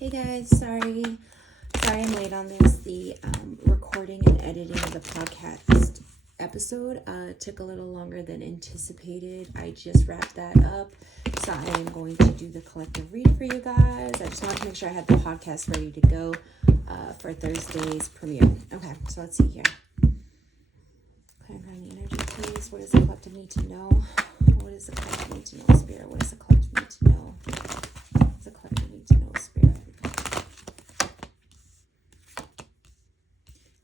Hey guys, sorry I'm late on this. The recording and editing of the podcast episode took a little longer than anticipated. I just wrapped that up, so I am going to do the collective read for you guys. I just wanted to make sure I had the podcast ready to go for Thursday's premiere. Okay, so let's see here. Clarifying the energy, please. What does the collective need to know? What does the collective need to know, Spirit? What does the collective need to know? What does the collective need to know, Spirit?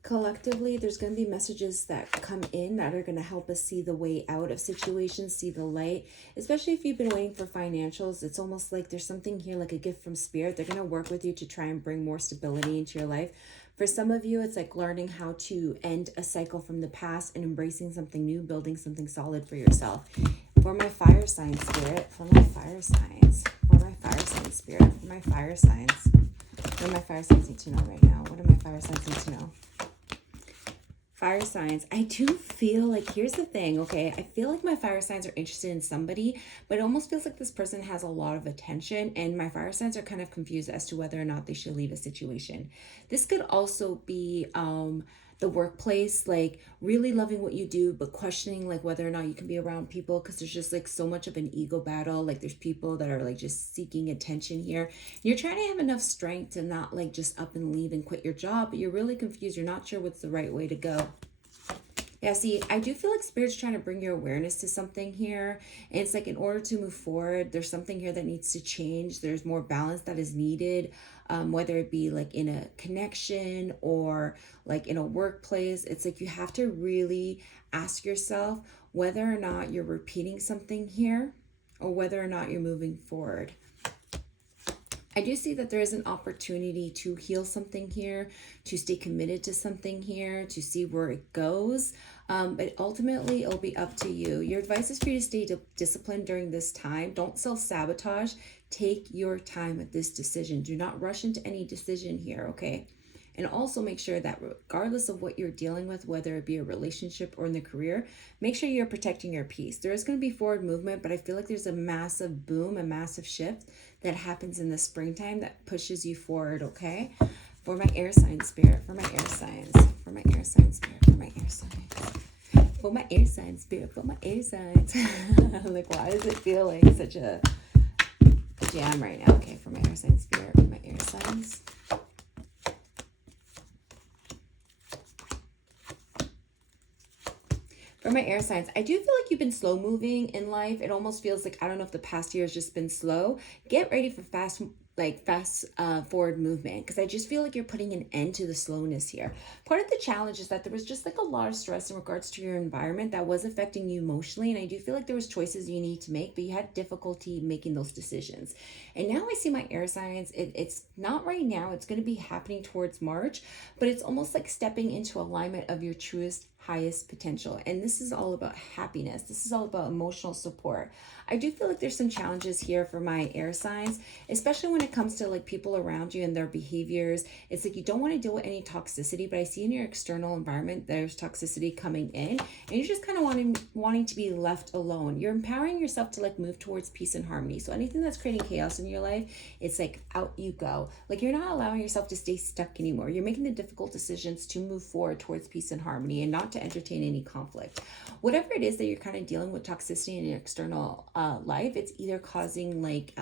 Collectively, there's going to be messages that come in that are going to help us see the way out of situations, see the light, especially if you've been waiting for financials. It's almost like there's something here, like a gift from Spirit. They're going to work with you to try and bring more stability into your life. For some of you, it's like learning how to end a cycle from the past and embracing something new, building something solid for yourself. For my fire sign, Spirit, for my fire signs, for my fire sign, Spirit, for my fire signs. What do my fire signs need to know right now? What do my fire signs need to know? Fire signs, I do feel like, here's the thing, okay? I feel like my fire signs are interested in somebody, but it almost feels like this person has a lot of attention, and my fire signs are kind of confused as to whether or not they should leave a situation. This could also be the workplace, like really loving what you do, but questioning like whether or not you can be around people because there's just like so much of an ego battle. Like there's people that are like just seeking attention here. You're trying to have enough strength to not like just up and leave and quit your job, but you're really confused. You're not sure what's the right way to go. Yeah, see, I do feel like Spirit's trying to bring your awareness to something here. And it's like in order to move forward, there's something here that needs to change. There's more balance that is needed, whether it be like in a connection or like in a workplace. It's like you have to really ask yourself whether or not you're repeating something here or whether or not you're moving forward. I do see that there is an opportunity to heal something here, to stay committed to something here, to see where it goes. But ultimately, it'll be up to you. Your advice is for you to stay disciplined during this time. Don't self-sabotage. Take your time with this decision. Do not rush into any decision here, okay? And also make sure that regardless of what you're dealing with, whether it be a relationship or in the career, make sure you're protecting your peace. There is going to be forward movement, but I feel like there's a massive boom, a massive shift that happens in the springtime that pushes you forward, okay? For my air sign, Spirit, for my air signs, for my air sign, Spirit, for my air signs. For my air sign, Spirit, for my air signs. Like, why does it feel like such a jam right now? Okay, for my air sign, Spirit, for my air signs. For my air signs, I do feel like you've been slow moving in life. It almost feels like, I don't know if the past year has just been slow. Get ready for fast forward movement, because I just feel like you're putting an end to the slowness here. Part of the challenge is that there was just like a lot of stress in regards to your environment that was affecting you emotionally, and I do feel like there was choices you need to make, but you had difficulty making those decisions. And now I see my air signs, it's not right now, it's going to be happening towards March, but it's almost like stepping into alignment of your truest, highest potential. And this is all about happiness. This is all about emotional support. I do feel like there's some challenges here for my air signs, especially when it comes to like people around you and their behaviors. It's like you don't want to deal with any toxicity, but I see in your external environment there's toxicity coming in, and you're just kind of wanting to be left alone. You're empowering yourself to like move towards peace and harmony. So anything that's creating chaos in your life, it's like out you go. Like you're not allowing yourself to stay stuck anymore. You're making the difficult decisions to move forward towards peace and harmony and not to entertain any conflict. Whatever it is that you're kind of dealing with toxicity in your external life, it's either causing like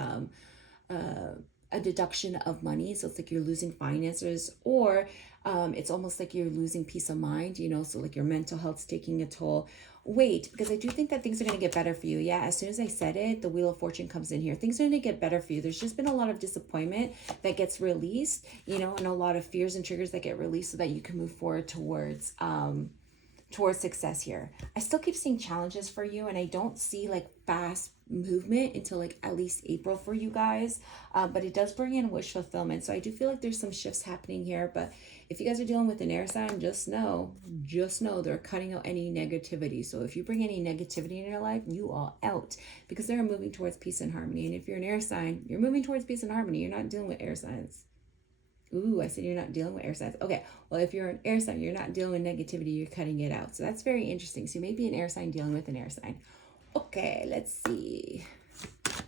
a deduction of money, so it's like you're losing finances, or it's almost like you're losing peace of mind, you know, so like your mental health's taking a toll. Wait, because I do think that things are going to get better for you. Yeah, as soon as I said it, the Wheel of Fortune comes in here. Things are going to get better for you. There's just been a lot of disappointment that gets released, you know, and a lot of fears and triggers that get released so that you can move forward towards success here. I still keep seeing challenges for you, and I don't see like fast movement until like at least April for you guys, but it does bring in wish fulfillment. So I do feel like there's some shifts happening here, but if you guys are dealing with an air sign, just know they're cutting out any negativity. So if you bring any negativity in your life, you are out, because they're moving towards peace and harmony. And if you're an air sign, you're moving towards peace and harmony. You're not dealing with air signs. Ooh, I said you're not dealing with air signs. Okay, well, if you're an air sign, you're not dealing with negativity, you're cutting it out. So that's very interesting. So you may be an air sign dealing with an air sign. Okay, let's see.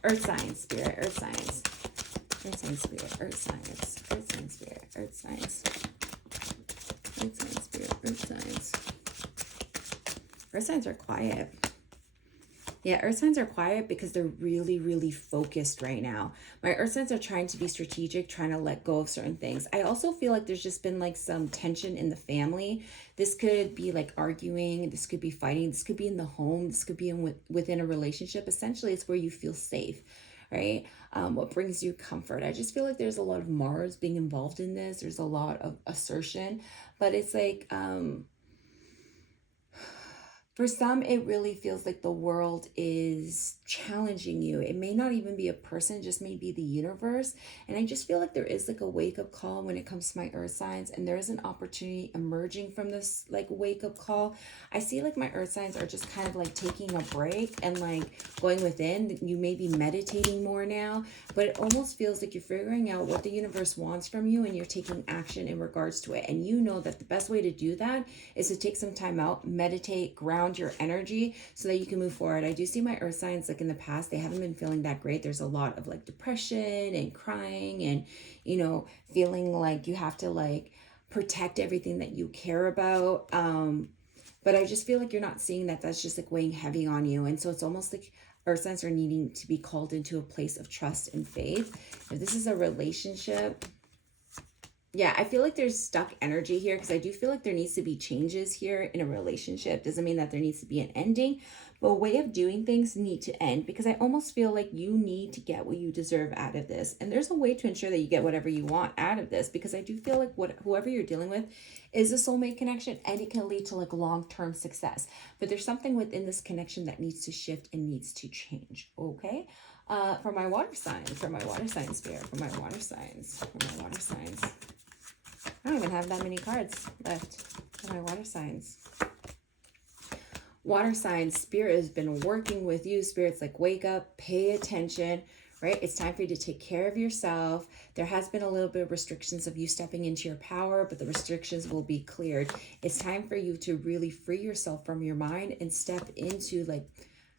Earth signs, Spirit, earth signs. Earth sign spirit, earth signs, earth sign spirit, earth signs, earth sign spirit, earth signs. Earth signs are quiet. Yeah, earth signs are quiet because they're really, really focused right now. My earth signs are trying to be strategic, trying to let go of certain things. I also feel like there's just been like some tension in the family. This could be like arguing. This could be fighting. This could be in the home. This could be within a relationship. Essentially, it's where you feel safe, right? What brings you comfort. I just feel like there's a lot of Mars being involved in this. There's a lot of assertion, but it's like, for some, it really feels like the world is challenging you. It may not even be a person, it just may be the universe. And I just feel like there is like a wake-up call when it comes to my earth signs, and there is an opportunity emerging from this like wake-up call. I see like my earth signs are just kind of like taking a break and like going within. You may be meditating more now, but it almost feels like you're figuring out what the universe wants from you and you're taking action in regards to it. And you know that the best way to do that is to take some time out, meditate, ground your energy so that you can move forward. I do see my earth signs like in the past, they haven't been feeling that great. There's a lot of like depression and crying and, you know, feeling like you have to like protect everything that you care about. But I just feel like you're not seeing that. That's just like weighing heavy on you. And so it's almost like earth signs are needing to be called into a place of trust and faith. If this is a relationship, yeah, I feel like there's stuck energy here because I do feel like there needs to be changes here in a relationship. Doesn't mean that there needs to be an ending, but a way of doing things need to end because I almost feel like you need to get what you deserve out of this. And there's a way to ensure that you get whatever you want out of this because I do feel like whoever you're dealing with is a soulmate connection and it can lead to like long-term success. But there's something within this connection that needs to shift and needs to change, okay? For my water signs, for my water sign spirit, for my water signs, for my water signs. I don't even have that many cards left for my water signs. Water signs, spirit has been working with you. Spirit's like, wake up, pay attention, right? It's time for you to take care of yourself. There has been a little bit of restrictions of you stepping into your power, but the restrictions will be cleared. It's time for you to really free yourself from your mind and step into like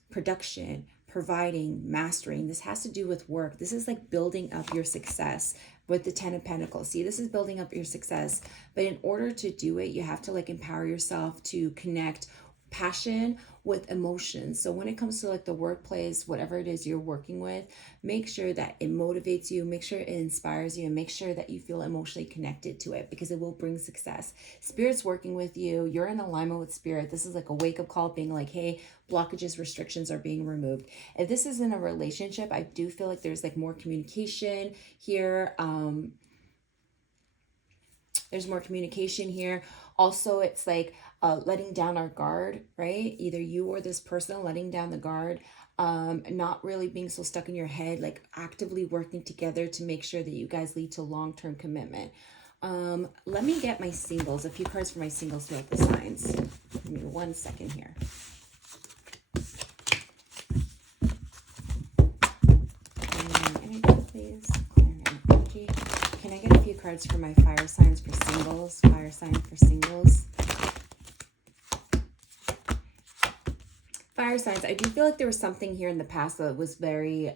production, providing, mastering. This has to do with work. This is like building up your success with the 10 of Pentacles. See, this is building up your success. But in order to do it, you have to like empower yourself to connect passion with emotions. So when it comes to like the workplace, whatever it is you're working with, make sure that it motivates you, make sure it inspires you, and make sure that you feel emotionally connected to it because it will bring success. Spirit's working with you. You're in alignment with spirit. This is like a wake-up call being like, hey, blockages, restrictions are being removed. If this is in a relationship, I do feel like there's like more communication here. There's more communication here. Also, it's like letting down our guard, right? Either you or this person letting down the guard, not really being so stuck in your head, like actively working together to make sure that you guys lead to long-term commitment. Let me get my singles, a few cards for my singles throughout the signs. Give me 1 second here. Energy, please. Energy. Can I get a few cards for my fire signs for singles? Fire sign for singles. Fire signs. I do feel like there was something here in the past that was very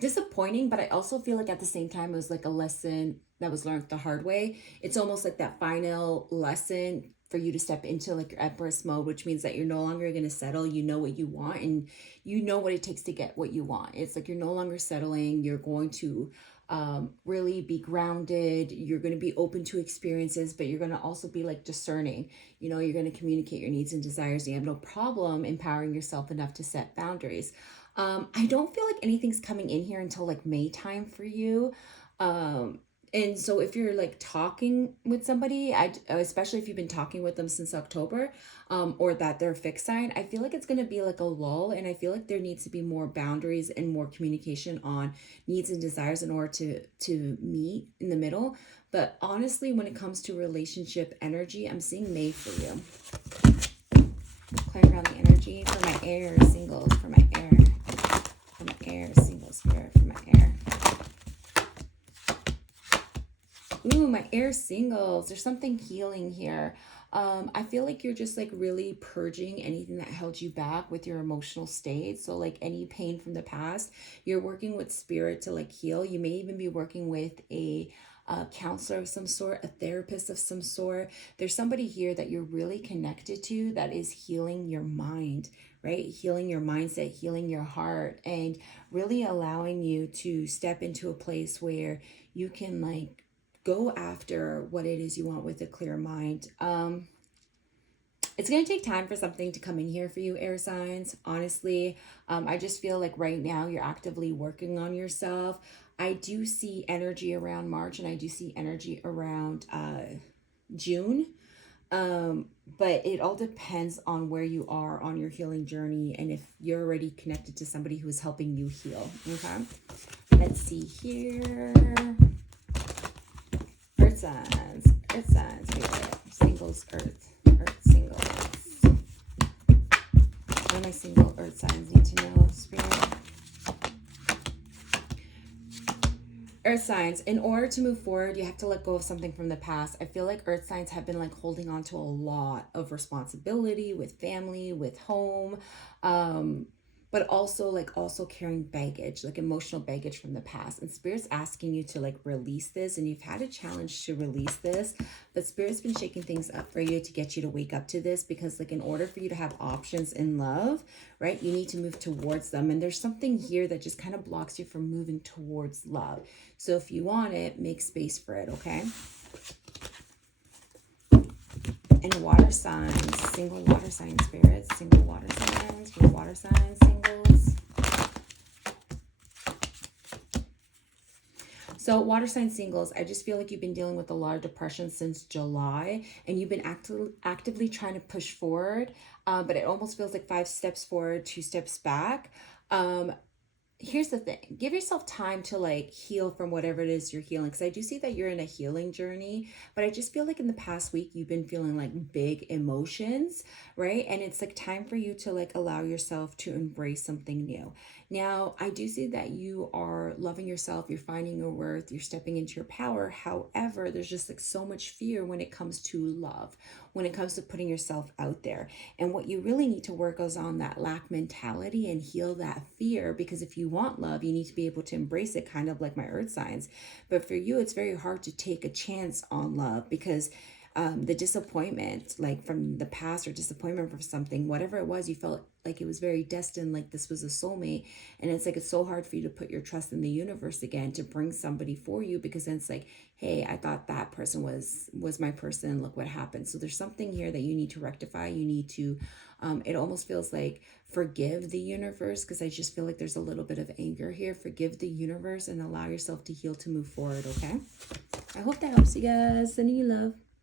disappointing, but I also feel like at the same time it was like a lesson that was learned the hard way. It's almost like that final lesson for you to step into like your Empress mode, which means that you're no longer going to settle. You know what you want and you know what it takes to get what you want. It's like you're no longer settling. You're going to really be grounded. You're going to be open to experiences, but you're going to also be like discerning. You know, you're going to communicate your needs and desires. You have no problem empowering yourself enough to set boundaries. I don't feel like anything's coming in here until like May time for you. And so if you're like talking with somebody, especially if you've been talking with them since October, or that they're a fixed sign, I feel like it's going to be like a lull. And I feel like there needs to be more boundaries and more communication on needs and desires in order to meet in the middle. But honestly, when it comes to relationship energy, I'm seeing May for you. Clearing around the energy for my air singles, for my air single spirit, for my air. Ooh, my air singles. There's something healing here. I feel like you're just like really purging anything that held you back with your emotional state. So like any pain from the past, you're working with spirit to like heal. You may even be working with a counselor of some sort, a therapist of some sort. There's somebody here that you're really connected to that is healing your mind, right? Healing your mindset, healing your heart, and really allowing you to step into a place where you can like go after what it is you want with a clear mind. It's going to take time for something to come in here for you, air signs. Honestly, I just feel like right now you're actively working on yourself. I do see energy around March and I do see energy around June. But it all depends on where you are on your healing journey and if you're already connected to somebody who is helping you heal. Okay. Let's see here. Earth signs, favorite. Singles, earth singles. What do my single earth signs need to know, Spirit? Earth signs, in order to move forward, you have to let go of something from the past. I feel like earth signs have been like holding on to a lot of responsibility with family, with home, but also carrying baggage, like emotional baggage from the past. And spirit's asking you to like release this, and you've had a challenge to release this, but spirit's been shaking things up for you to get you to wake up to this, because like in order for you to have options in love, right, you need to move towards them. And there's something here that just kind of blocks you from moving towards love. So if you want it, make space for it, okay? And water signs, single water sign spirits, single water signs, your water signs, singles. So water sign singles, I just feel like you've been dealing with a lot of depression since July, and you've been actively trying to push forward, but it almost feels like 5 steps forward, 2 steps back. Here's the thing, give yourself time to like heal from whatever it is you're healing, because I do see that you're in a healing journey, but I just feel like in the past week you've been feeling like big emotions, right? And it's like time for you to like allow yourself to embrace something new. Now I do see that you are loving yourself, you're finding your worth, you're stepping into your power. However, there's just like so much fear when it comes to love, when it comes to putting yourself out there. And what you really need to work on that lack mentality and heal that fear, because if you want love, you need to be able to embrace it, kind of like my earth signs. But for you, it's very hard to take a chance on love, because the disappointment like from the past, or disappointment for something, whatever it was, you felt like it was very destined, like this was a soulmate. And it's like it's so hard for you to put your trust in the universe again to bring somebody for you, because then it's like, hey, I thought that person was my person, look what happened. So there's something here that you need to rectify. You need to it almost feels like forgive the universe, because I just feel like there's a little bit of anger here. Forgive the universe and allow yourself to heal, to move forward. Okay, I hope that helps you guys. Sending you love.